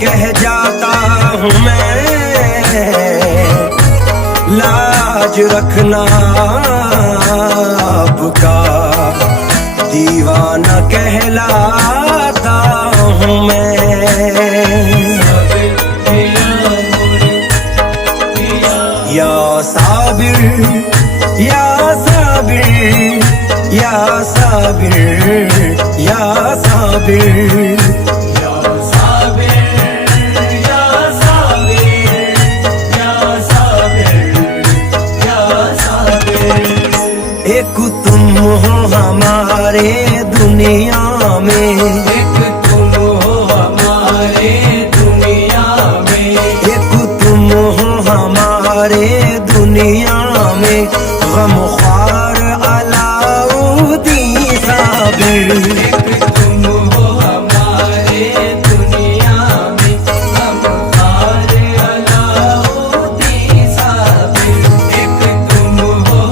کہہ جاتا ہوں میں لاج رکھنا آپ کا دیوانہ کہلاتا ہوں میں یا صابر یا صابر یا صابر یا صابر ایک تم ہو ہمارے دنیا میں ایک تم ہو ہمارے دنیا میں ایک تم ہو ہمارے دنیا میں غم خوار علاؤدین صابر ایک تم ہو ہمارے دنیا میں غم خوار علاؤدین صابر ایک تم ہو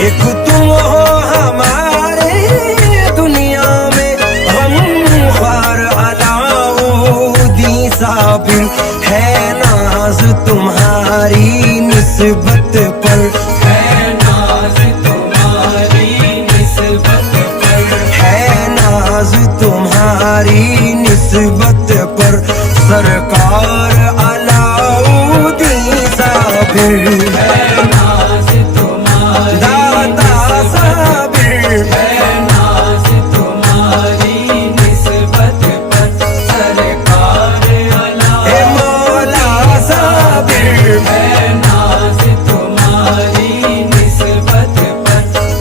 ایک تم ہو ہمارے دنیا میں غم خوار علاؤدین صابر ہے ناز تمہاری نسبت پر ہے ناز تمہاری نسبت پر ہے ناز تمہاری نسبت پر سرکار علاؤدین صابر ہے ناز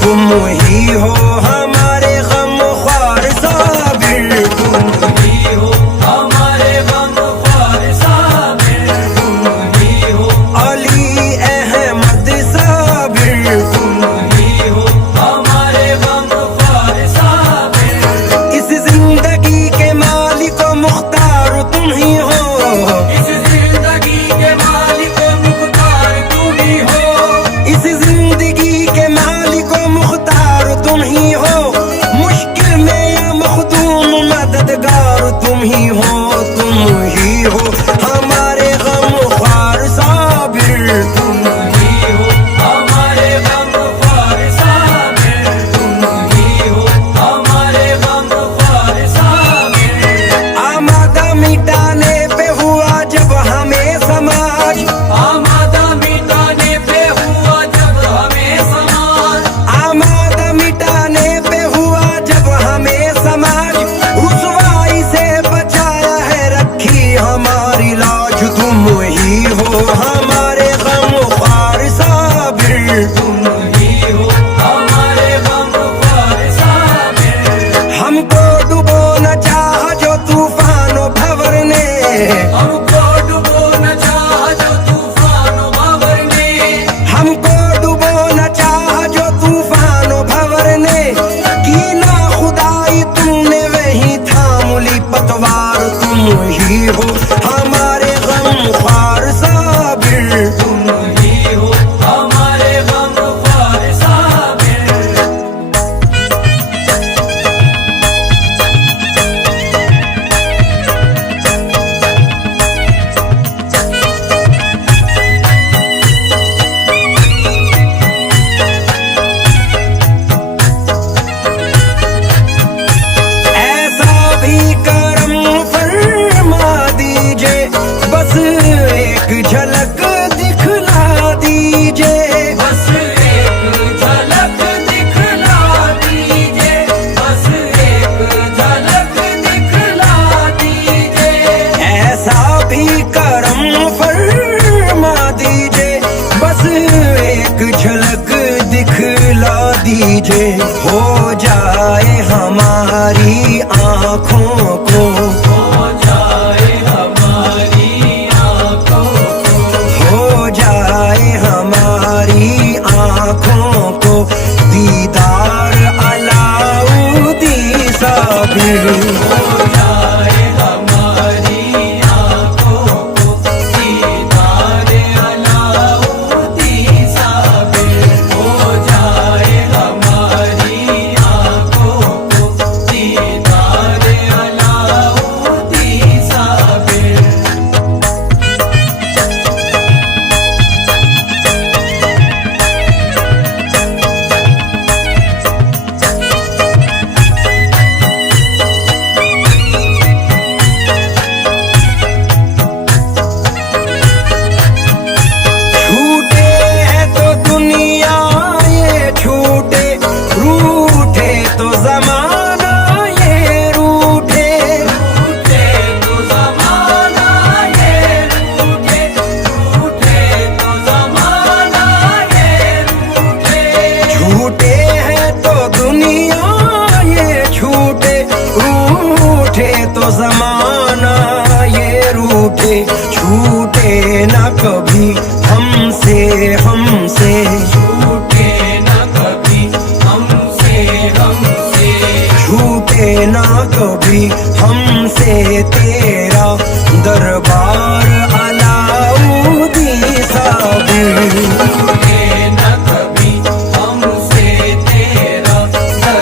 تم ہی ہو ہمارے غم خوار صابر تم ہی ہو ہمارے غم خوار صابر تم ہی ہو علی छूटे ना कभी हमसे हमसे, छूटे न कभी हमसे हमसे, छूटे ना कभी हमसे तेरा दरबार अलाउद्दीन साबिर। छूटे न कभी हमसे तेरा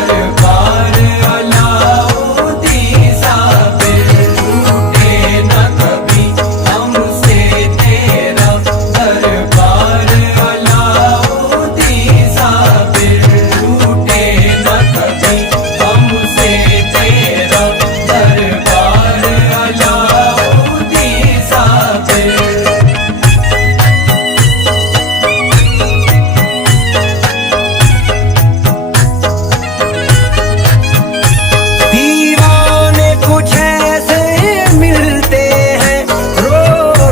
दरबार अलाउद्दीन साबिर। छूटे न कभी हमसे तेरा दरबार अलाउद्दीन साबिर। छूटे न कभी हमसे तेरा दरबार अलाउद्दीन साबिर। दीवाने कुछ ऐसे मिलते हैं रो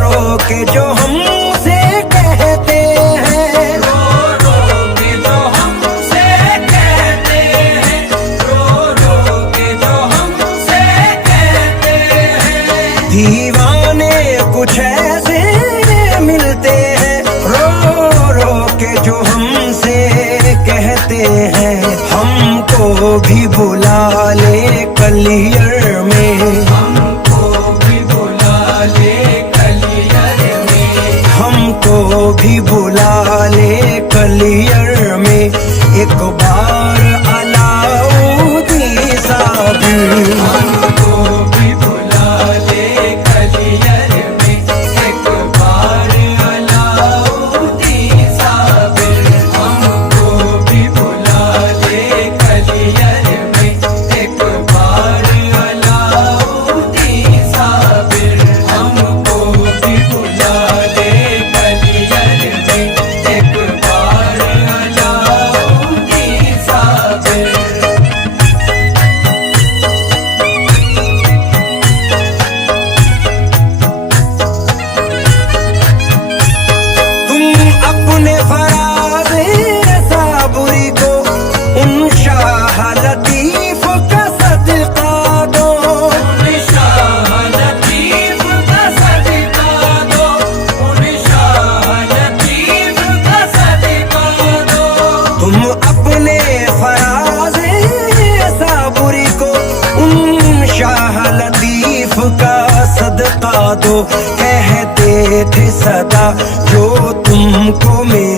रो के जो हमसे कहते हैं, रो रो के जो हमसे कहते हैं, रो रो के जो हमसे कहते हैं। दीवाने कुछ ऐसे मिलते हैं रो रो के जो हमसे कहते हैं, हमको भी बुला ले कलियर में, हमको भी बुला ले कलियर में, हमको भी बुला ले कलियर में, एक बार अलाउद्दीन साबिर। हमको भी बुला ले कलियर में, एक बार अलाउद्दीन साबिर। हमको भी बुला ले कलियर में, एक बार अलाउद्दीन साबिर। हमको भी बुला ले कलियर में, एक बार अलाउद्दीन साबिर। तुम अपने फराज़े साबुरी को उन शाह लतीफ का सदका दो, उन शाह लतीफ का सदका दो, उन शाह लतीफ का सदका दो। तुम अपने फराज़े साबुरी को उन शाह लतीफ का सदका दो। कहते थे सदा जो तुमको मेरे